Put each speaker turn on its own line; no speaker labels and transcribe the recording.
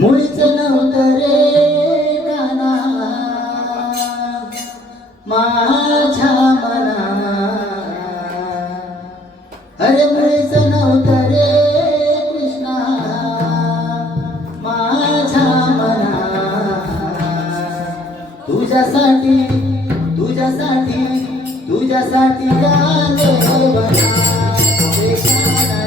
मुळीच नव्हतं रे माझ्या मना. अरे मुळीच नव्हतं रे कृष्णा. माझ्या मना. तुझ्यासाठी तुझ्यासाठी तुझ्यासाठी गाणे बना.